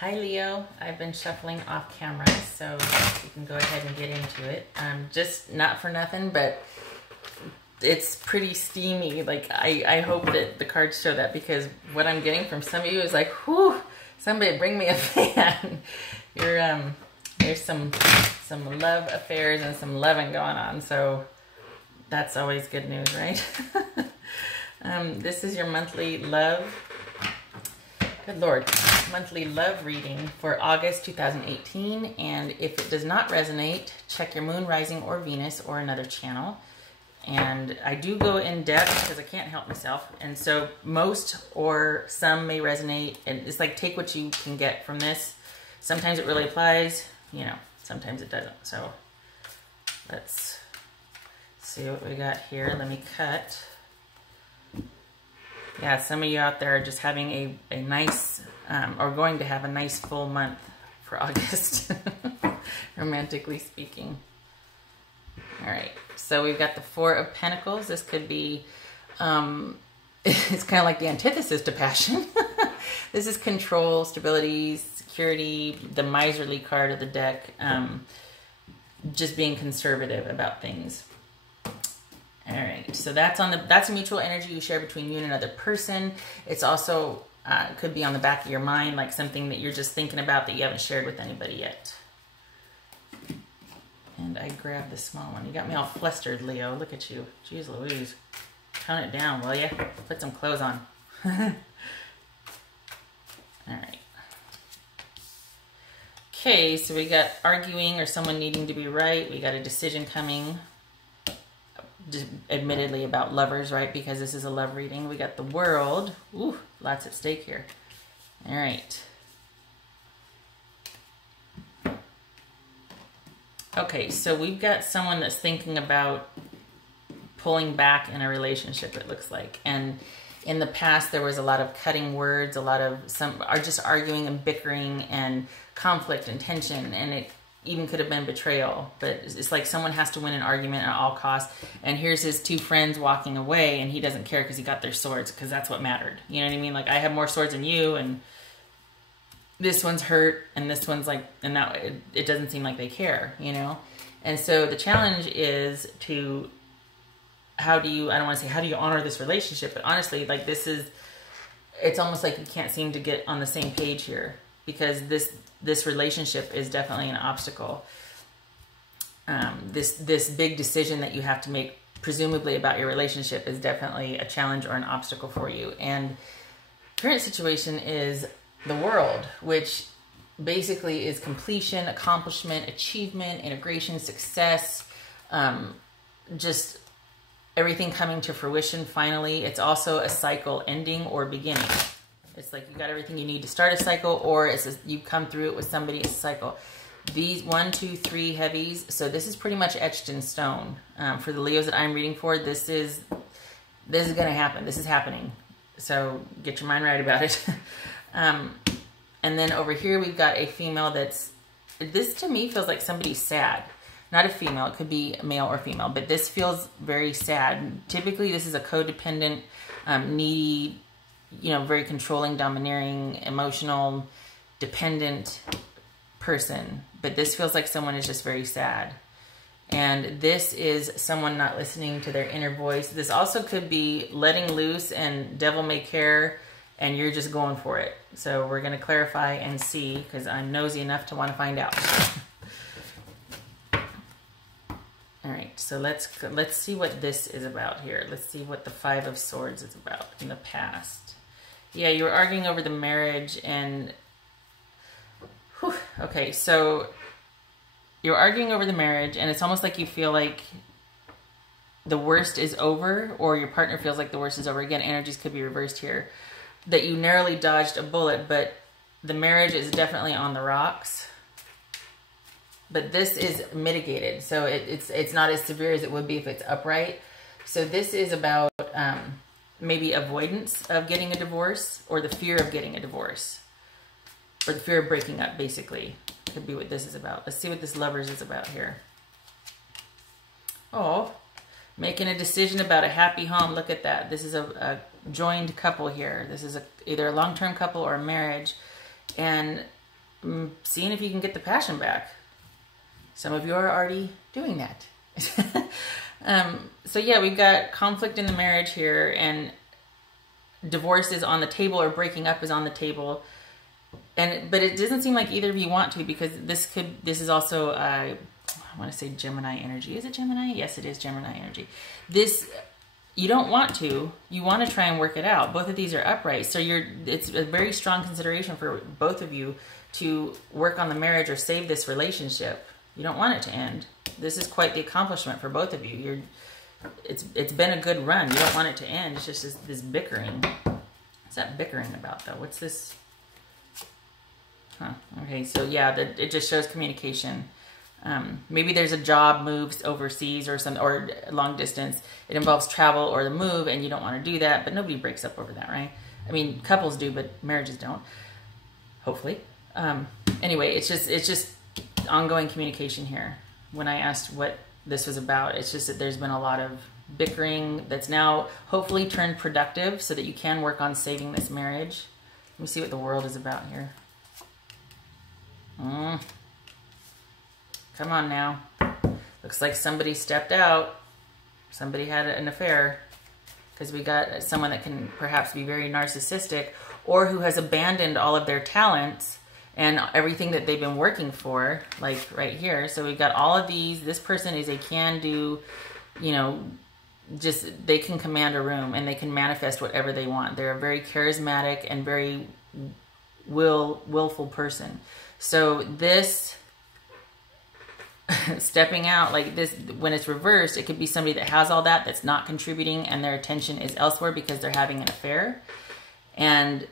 Hi Leo, I've been shuffling off camera, so you can go ahead and get into it. Just not for nothing, but it's pretty steamy. Like I hope that the cards show that, because what I'm getting from some of you is like, whew, somebody bring me a fan. There's some love affairs and some loving going on, so that's always good news, right? This is your monthly love. Good Lord, monthly love reading for August 2018, and if it does not resonate, check your moon, rising, or Venus, or another channel. And I do go in depth because I can't help myself, and so most or some may resonate, and it's like take what you can get from this. Sometimes it really applies, you know, sometimes it doesn't. So let's see what we got here. Let me cut. Yeah, some of you out there are just having a nice, or going to have a nice full month for August, romantically speaking. All right, so we've got the Four of Pentacles. This could be, it's kind of like the antithesis to passion. This is control, stability, security, the miserly card of the deck, just being conservative about things. All right, so that's a mutual energy you share between you and another person. It's also could be on the back of your mind, like something that you're just thinking about that you haven't shared with anybody yet. And I grabbed the small one. You got me all flustered, Leo. Look at you. Jeez Louise. Tone it down, will you? Put some clothes on. All right. Okay, so we got arguing or someone needing to be right. We got a decision coming. Admittedly about lovers, right? Because this is a love reading. We got the World. Ooh, lots at stake here. All right. Okay, so we've got someone that's thinking about pulling back in a relationship, it looks like. And in the past, there was a lot of cutting words, a lot of some are just arguing and bickering and conflict and tension, and it even could have been betrayal. But it's like someone has to win an argument at all costs, and here's his two friends walking away, and he doesn't care because he got their swords, because that's what mattered. You know what I mean? Like, I have more swords than you, and this one's hurt, and this one's like, and now it doesn't seem like they care, you know? And so the challenge is to, how do you, I don't want to say how do you honor this relationship, but honestly, like, it's almost like you can't seem to get on the same page here, because this relationship is definitely an obstacle. This big decision that you have to make, presumably about your relationship, is definitely a challenge or an obstacle for you. And current situation is the World, which basically is completion, accomplishment, achievement, integration, success, just everything coming to fruition finally. It's also a cycle ending or beginning. It's like you got everything you need to start a cycle, or it's you come through it with somebody, it's a cycle. These 1, 2, 3 heavies. So this is pretty much etched in stone. For the Leos that I'm reading for, this is going to happen. This is happening. So get your mind right about it. And then over here we've got a female that's, this to me feels like somebody's sad. Not a female, it could be male or female, but this feels very sad. Typically this is a codependent, needy, you know, very controlling, domineering, emotional, dependent person. But this feels like someone is just very sad. And this is someone not listening to their inner voice. This also could be letting loose and devil may care, and you're just going for it. So we're going to clarify and see, because I'm nosy enough to want to find out. All right, so let's see what this is about here. Let's see what the Five of Swords is about in the past. Yeah, you were arguing over the marriage, and whew, okay, so you're arguing over the marriage, and it's almost like you feel like the worst is over, or your partner feels like the worst is over. Again, energies could be reversed here. That you narrowly dodged a bullet, but the marriage is definitely on the rocks. But this is mitigated, so it's not as severe as it would be if it's upright. So this is about maybe avoidance of getting a divorce, or the fear of getting a divorce, or the fear of breaking up, basically. Could be what this is about. Let's see what this Lovers is about here. Oh, making a decision about a happy home. Look at that. This is a joined couple here. This is either a long-term couple or a marriage. And seeing if you can get the passion back. Some of you are already doing that. So yeah, we've got conflict in the marriage here, and divorce is on the table, or breaking up is on the table. But it doesn't seem like either of you want to, because this is also, I want to say Gemini energy. Is it Gemini? Yes, it is Gemini energy. You don't want to. You want to try and work it out. Both of these are upright. So it's a very strong consideration for both of you to work on the marriage or save this relationship. You don't want it to end. This is quite the accomplishment for both of you. It's been a good run. You don't want it to end. It's just this bickering. What's that bickering about, though? What's this? Huh. Okay, so yeah, it just shows communication. Maybe there's a job moves overseas or long distance. It involves travel or the move, and you don't want to do that, but nobody breaks up over that, right? I mean, couples do, but marriages don't. Hopefully. Anyway, it's just ongoing communication here. When I asked what this was about, it's just that there's been a lot of bickering that's now hopefully turned productive so that you can work on saving this marriage. Let me see what the world is about here. Come on now. Looks like somebody stepped out. Somebody had an affair. Because we got someone that can perhaps be very narcissistic, or who has abandoned all of their talents and everything that they've been working for, like right here. So we've got all of these. This person is a can-do, just they can command a room and they can manifest whatever they want. They're a very charismatic and very willful person. So this stepping out like this, when it's reversed, it could be somebody that has all that's not contributing, and their attention is elsewhere because they're having an affair. And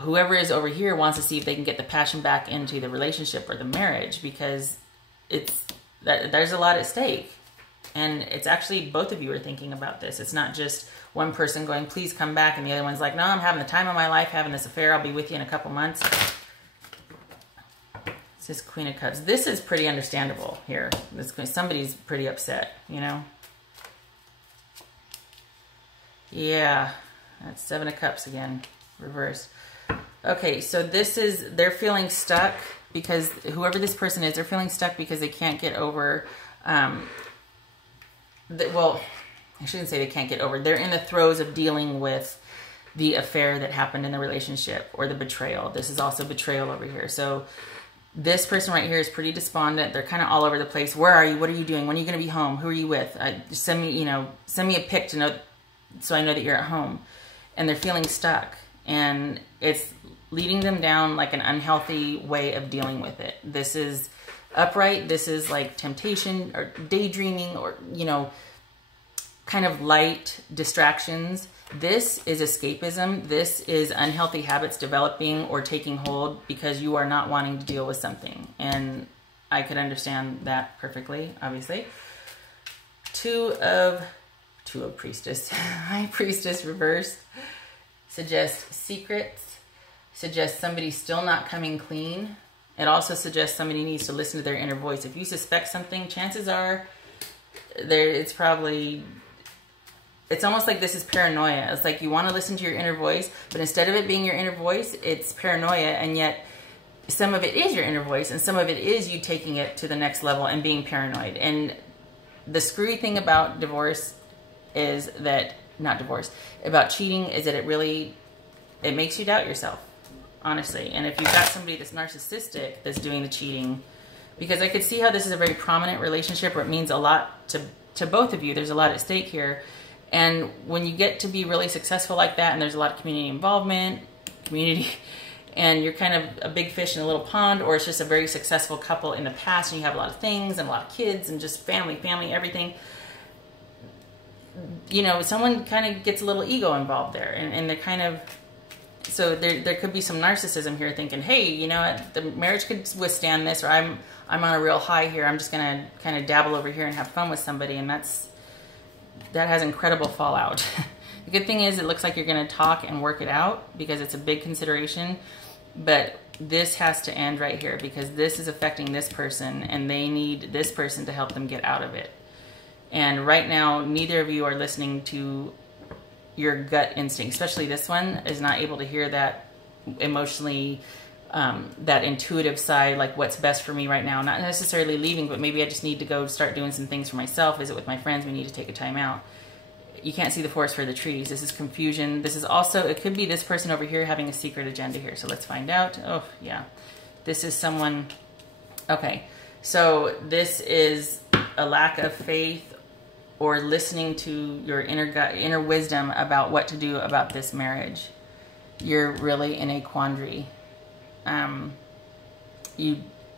whoever is over here wants to see if they can get the passion back into the relationship or the marriage, because there's a lot at stake. And it's actually both of you are thinking about this. It's not just one person going, please come back, and the other one's like, no, I'm having the time of my life, having this affair. I'll be with you in a couple months. It's this Queen of Cups. This is pretty understandable here. Somebody's pretty upset, Yeah, that's Seven of Cups again, reversed. Okay, so they're feeling stuck because whoever this person is, they're feeling stuck because they can't get over, well, I shouldn't say they can't get over. They're in the throes of dealing with the affair that happened in the relationship, or the betrayal. This is also betrayal over here. So this person right here is pretty despondent. They're kind of all over the place. Where are you? What are you doing? When are you going to be home? Who are you with? Send me a pic to know, so I know that you're at home. And they're feeling stuck. And it's leading them down like an unhealthy way of dealing with it. This is upright. This is like temptation or daydreaming, or, kind of light distractions. This is escapism. This is unhealthy habits developing or taking hold because you are not wanting to deal with something. And I could understand that perfectly, obviously. Two of Priestess. High Priestess reversed. Suggests secrets. Suggests somebody still not coming clean. It also suggests somebody needs to listen to their inner voice. If you suspect something, chances are it's almost like this is paranoia. It's like you want to listen to your inner voice, but instead of it being your inner voice, it's paranoia, and yet some of it is your inner voice, and some of it is you taking it to the next level and being paranoid. And the screwy thing about divorce is that, about cheating, is that it makes you doubt yourself, honestly. And if you've got somebody that's narcissistic that's doing the cheating, because I could see how this is a very prominent relationship where it means a lot to both of you. There's a lot at stake here. And when you get to be really successful like that, and there's a lot of community involvement, and you're kind of a big fish in a little pond, or it's just a very successful couple in the past, and you have a lot of things and a lot of kids and just family, everything, someone kind of gets a little ego involved there, and they're kind of, so there could be some narcissism here, thinking, hey, the marriage could withstand this, or I'm on a real high here. I'm just gonna kind of dabble over here and have fun with somebody, and that has incredible fallout. The good thing is it looks like you're going to talk and work it out, because it's a big consideration. But this has to end right here, because this is affecting this person, and they need this person to help them get out of it. And right now, neither of you are listening to your gut instinct. Especially this one is not able to hear that emotionally that intuitive side, like what's best for me right now. Not necessarily leaving, but maybe I just need to go start doing some things for myself, visit with my friends, we need to take a time out. You can't see the forest for the trees. This is confusion. This is also, it could be this person over here having a secret agenda here. So let's find out. Oh, yeah. This is someone, okay. So this is a lack of faith or listening to your inner wisdom about what to do about this marriage. You're really in a quandary.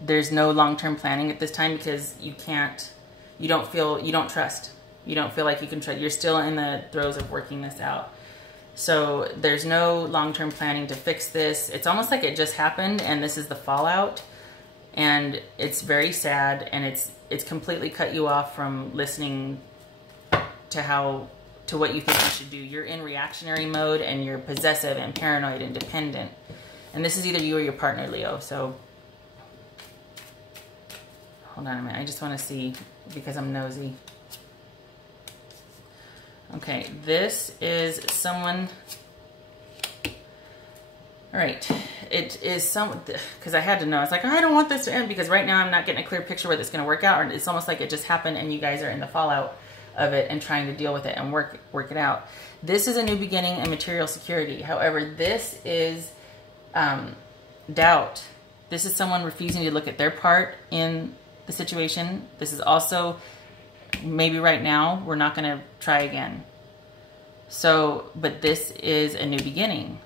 There's no long-term planning at this time because you don't trust. You don't feel like you can trust. You're still in the throes of working this out. So there's no long-term planning to fix this. It's almost like it just happened and this is the fallout. And it's very sad, and it's completely cut you off from listening to what you think you should do. You're in reactionary mode and you're possessive and paranoid and dependent. And this is either you or your partner, Leo. So hold on a minute. I just want to see because I'm nosy. Okay, this is someone. All right, it is some, because I had to know. I was like, oh, I don't want this to end because right now I'm not getting a clear picture whether it's going to work out, or it's almost like it just happened and you guys are in the fallout of it and trying to deal with it and work it out. This is a new beginning and material security. However, this is doubt. This is someone refusing to look at their part in the situation. This is also maybe right now we're not going to try again. So, but this is a new beginning.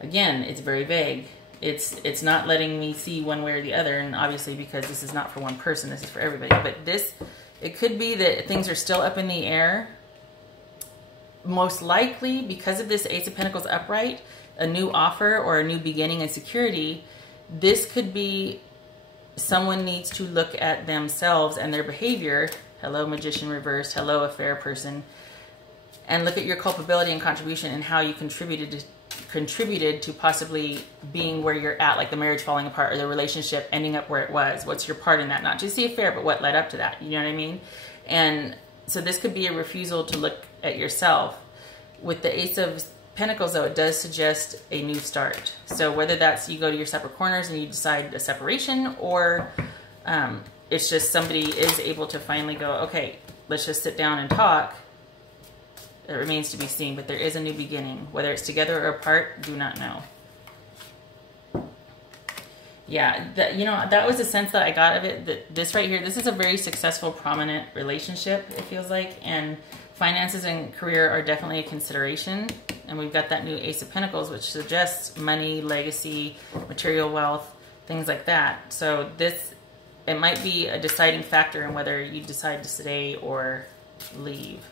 Again, it's very vague. It's not letting me see one way or the other, and obviously because this is not for one person, this is for everybody. But this, it could be that things are still up in the air. Most likely, because of this Ace of Pentacles upright, a new offer or a new beginning and security, this could be someone needs to look at themselves and their behavior. Hello, Magician reversed. Hello, affair person. And look at your culpability and contribution and how you contributed to possibly being where you're at, like the marriage falling apart or the relationship ending up where it was. What's your part in that? Not just the affair, but what led up to that. You know what I mean? And so this could be a refusal to look at yourself. With the Ace of Pentacles, though, it does suggest a new start. So whether that's you go to your separate corners and you decide a separation, or it's just somebody is able to finally go, okay, let's just sit down and talk. It remains to be seen, but there is a new beginning. Whether it's together or apart, do not know. Yeah, that was the sense that I got of it. That this right here, this is a very successful, prominent relationship, it feels like. And finances and career are definitely a consideration. And we've got that new Ace of Pentacles, which suggests money, legacy, material wealth, things like that. So it might be a deciding factor in whether you decide to stay or leave.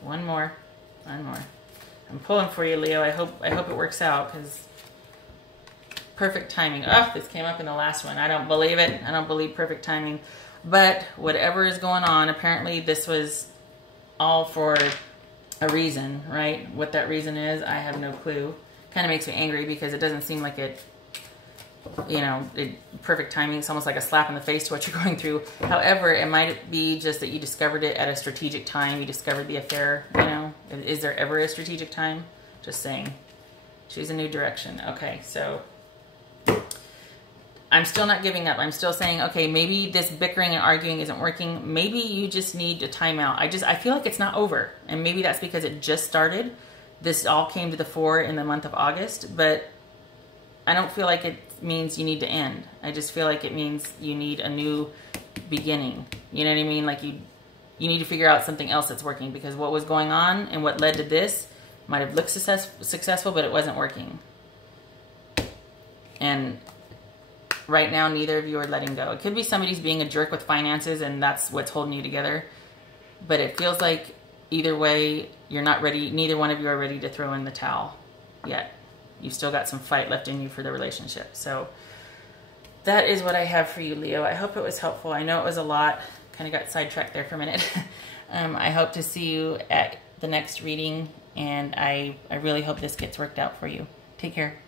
One more. I'm pulling for you, Leo. I hope it works out, because perfect timing. Oh, this came up in the last one. I don't believe it. I don't believe perfect timing. But whatever is going on, apparently this was all for a reason, right? What that reason is, I have no clue. Kind of makes me angry because it doesn't seem like it, perfect timing. It's almost like a slap in the face to what you're going through. However, it might be just that you discovered it at a strategic time. You discovered the affair, Is there ever a strategic time? Just saying. Choose a new direction. Okay, so I'm still not giving up. I'm still saying, okay, maybe this bickering and arguing isn't working. Maybe you just need a timeout. I feel like it's not over. And maybe that's because it just started. This all came to the fore in the month of August, but I don't feel like it means you need to end. I just feel like it means you need a new beginning. You know what I mean? Like you need to figure out something else that's working, because what was going on and what led to this might have looked successful, but it wasn't working. And right now, neither of you are letting go. It could be somebody's being a jerk with finances and that's what's holding you together. But it feels like either way, you're not ready. Neither one of you are ready to throw in the towel yet. You've still got some fight left in you for the relationship. So that is what I have for you, Leo. I hope it was helpful. I know it was a lot. Kind of got sidetracked there for a minute. I hope to see you at the next reading, and I really hope this gets worked out for you. Take care.